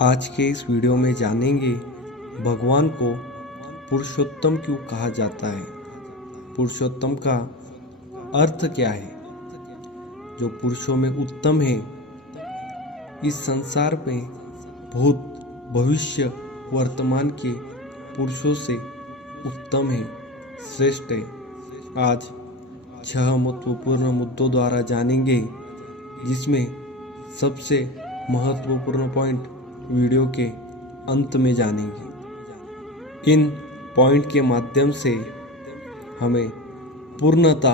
आज के इस वीडियो में जानेंगे भगवान को पुरुषोत्तम क्यों कहा जाता है। पुरुषोत्तम का अर्थ क्या है। जो पुरुषों में उत्तम है, इस संसार में भूत भविष्य वर्तमान के पुरुषों से उत्तम है, श्रेष्ठ है। आज 6 महत्वपूर्ण मुद्दों द्वारा जानेंगे, जिसमें सबसे महत्वपूर्ण पॉइंट वीडियो के अंत में जानेंगे। इन पॉइंट के माध्यम से हमें पूर्णता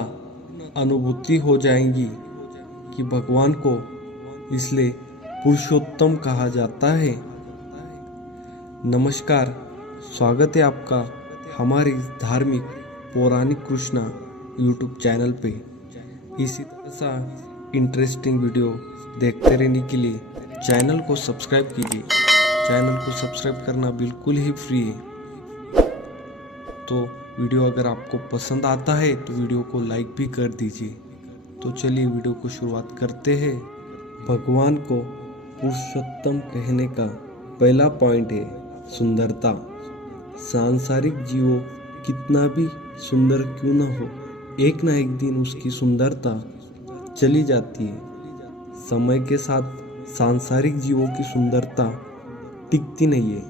अनुभूति हो जाएगी कि भगवान को इसलिए पुरुषोत्तम कहा जाता है। नमस्कार, स्वागत है आपका हमारी धार्मिक पौराणिक कृष्णा यूट्यूब चैनल पे। इसी तरह सा इंटरेस्टिंग वीडियो देखते रहने के लिए चैनल को सब्सक्राइब कीजिए। चैनल को सब्सक्राइब करना बिल्कुल ही फ्री है। तो वीडियो अगर आपको पसंद आता है तो वीडियो को लाइक भी कर दीजिए। तो चलिए वीडियो को शुरुआत करते हैं। भगवान को पुरुषोत्तम कहने का पहला पॉइंट है सुंदरता। सांसारिक जीवों कितना भी सुंदर क्यों न हो, एक ना एक दिन उसकी सुंदरता चली जाती है। समय के साथ सांसारिक जीवों की सुंदरता टिकती नहीं है।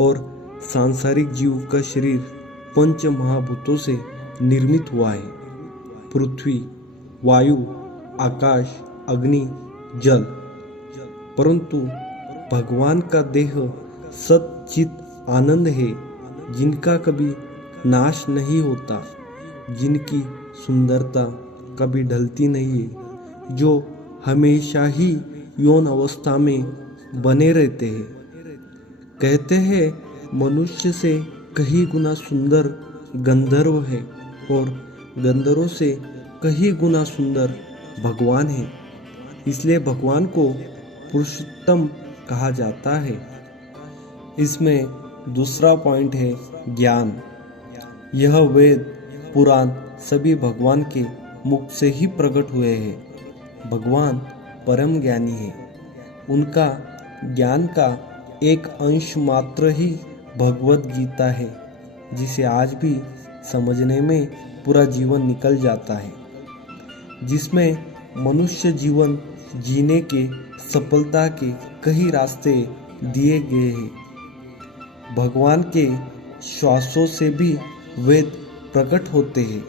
और सांसारिक जीव का शरीर 5 महाभूतों से निर्मित हुआ है। पृथ्वी, वायु, आकाश, अग्नि, जल। परंतु भगवान का देह सच्चित आनंद है, जिनका कभी नाश नहीं होता, जिनकी सुंदरता कभी ढलती नहीं है, जो हमेशा ही यौन अवस्था में बने रहते हैं। कहते हैं मनुष्य से कहीं गुना सुंदर गंधर्व है और गंधर्वों से कहीं गुना सुंदर भगवान है। इसलिए भगवान को पुरुषोत्तम कहा जाता है। इसमें दूसरा पॉइंट है ज्ञान। यह वेद पुराण सभी भगवान के मुख से ही प्रकट हुए हैं। भगवान परम ज्ञानी है। उनका ज्ञान का एक अंश मात्र ही भगवत गीता है, जिसे आज भी समझने में पूरा जीवन निकल जाता है, जिसमें मनुष्य जीवन जीने के सफलता के कई रास्ते दिए गए हैं। भगवान के श्वासों से भी वेद प्रकट होते हैं।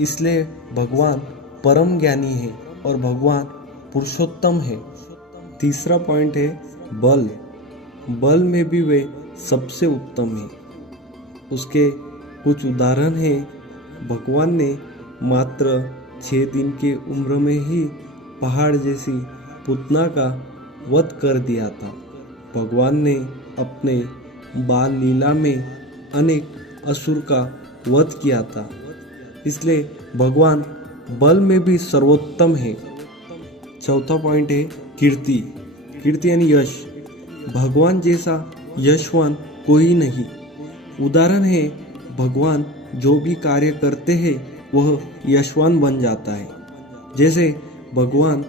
इसलिए भगवान परम ज्ञानी है और भगवान पुरुषोत्तम है। तीसरा पॉइंट है बल। बल में भी वे सबसे उत्तम है। उसके कुछ उदाहरण हैं। भगवान ने मात्र 6 दिन की उम्र में ही पहाड़ जैसी पुतना का वध कर दिया था। भगवान ने अपने बाल लीला में अनेक असुर का वध किया था। इसलिए भगवान बल में भी सर्वोत्तम है। चौथा पॉइंट है कीर्ति। कीर्ति यानी यश। भगवान जैसा यशवान कोई नहीं। उदाहरण है, भगवान जो भी कार्य करते हैं वह यशवान बन जाता है। जैसे भगवान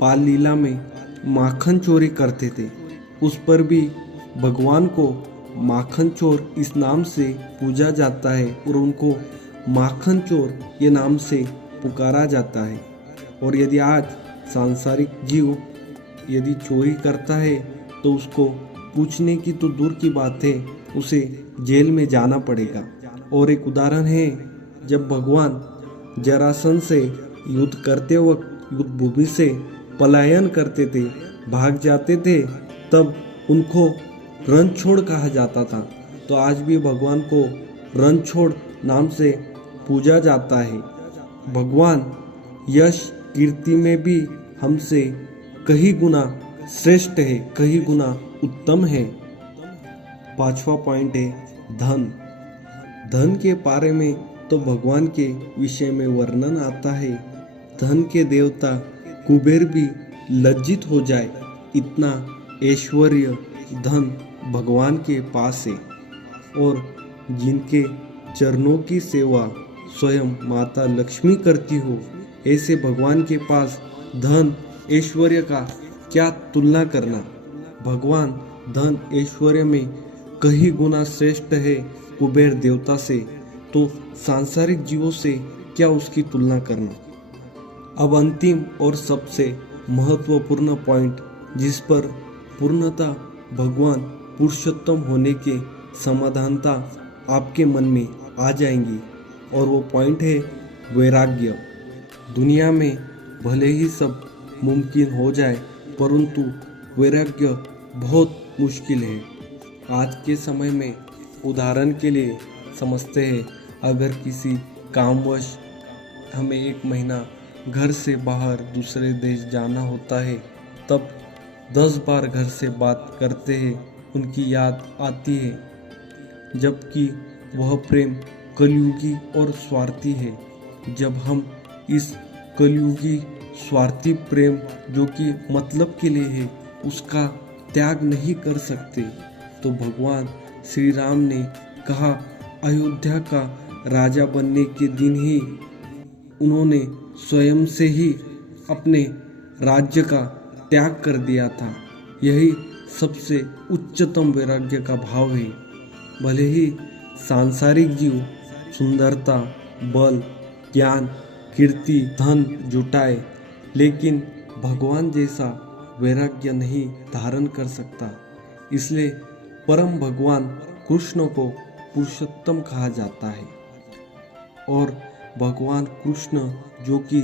बाल लीला में माखन चोरी करते थे, उस पर भी भगवान को माखन चोर इस नाम से पूजा जाता है और उनको माखन चोर ये नाम से पुकारा जाता है। और यदि आज सांसारिक जीव यदि चोरी करता है तो उसको पूछने की तो दूर की बात है, उसे जेल में जाना पड़ेगा। और एक उदाहरण है, जब भगवान जरासंध से युद्ध करते वक्त युद्ध भूमि से पलायन करते थे, भाग जाते थे, तब उनको रणछोड़ कहा जाता था। तो आज भी भगवान को रणछोड़ नाम से पूजा जाता है। भगवान यश कीर्ति में भी हमसे कहीं गुना श्रेष्ठ है, कहीं गुना उत्तम है। 5वां पॉइंट है धन। धन के बारे में तो भगवान के विषय में वर्णन आता है। धन के देवता कुबेर भी लज्जित हो जाए, इतना ऐश्वर्य धन भगवान के पास है। और जिनके चरणों की सेवा स्वयं माता लक्ष्मी करती हो, ऐसे भगवान के पास धन ऐश्वर्य का क्या तुलना करना। भगवान धन ऐश्वर्य में कई गुना श्रेष्ठ है कुबेर देवता से, तो सांसारिक जीवों से क्या उसकी तुलना करना। अब अंतिम और सबसे महत्वपूर्ण पॉइंट, जिस पर पूर्णतः भगवान पुरुषोत्तम होने के समाधानता आपके मन में आ जाएंगी, और वो पॉइंट है वैराग्य। दुनिया में भले ही सब मुमकिन हो जाए, परंतु वैराग्य बहुत मुश्किल है। आज के समय में उदाहरण के लिए समझते हैं, अगर किसी कामवश हमें 1 महीना घर से बाहर दूसरे देश जाना होता है, तब 10 बार घर से बात करते हैं, उनकी याद आती है, जबकि वह प्रेम कलयुगी और स्वार्थी है। जब हम इस कलयुगी स्वार्थी प्रेम जो कि मतलब के लिए है, उसका त्याग नहीं कर सकते, तो भगवान श्री राम ने कहा, अयोध्या का राजा बनने के दिन ही उन्होंने स्वयं से ही अपने राज्य का त्याग कर दिया था। यही सबसे उच्चतम वैराग्य का भाव है। भले ही सांसारिक जीव सुंदरता, बल, ज्ञान, कीर्ति, धन जुटाए, लेकिन भगवान जैसा वैराग्य नहीं धारण कर सकता। इसलिए परम भगवान कृष्ण को पुरुषोत्तम कहा जाता है, और भगवान कृष्ण जो कि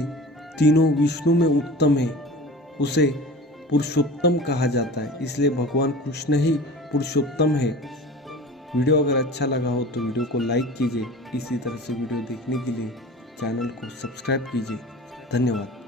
तीनों विष्णु में उत्तम है, उसे पुरुषोत्तम कहा जाता है। इसलिए भगवान कृष्ण ही पुरुषोत्तम है। वीडियो अगर अच्छा लगा हो तो वीडियो को लाइक कीजिए। इसी तरह से वीडियो देखने के लिए चैनल को सब्सक्राइब कीजिए। धन्यवाद।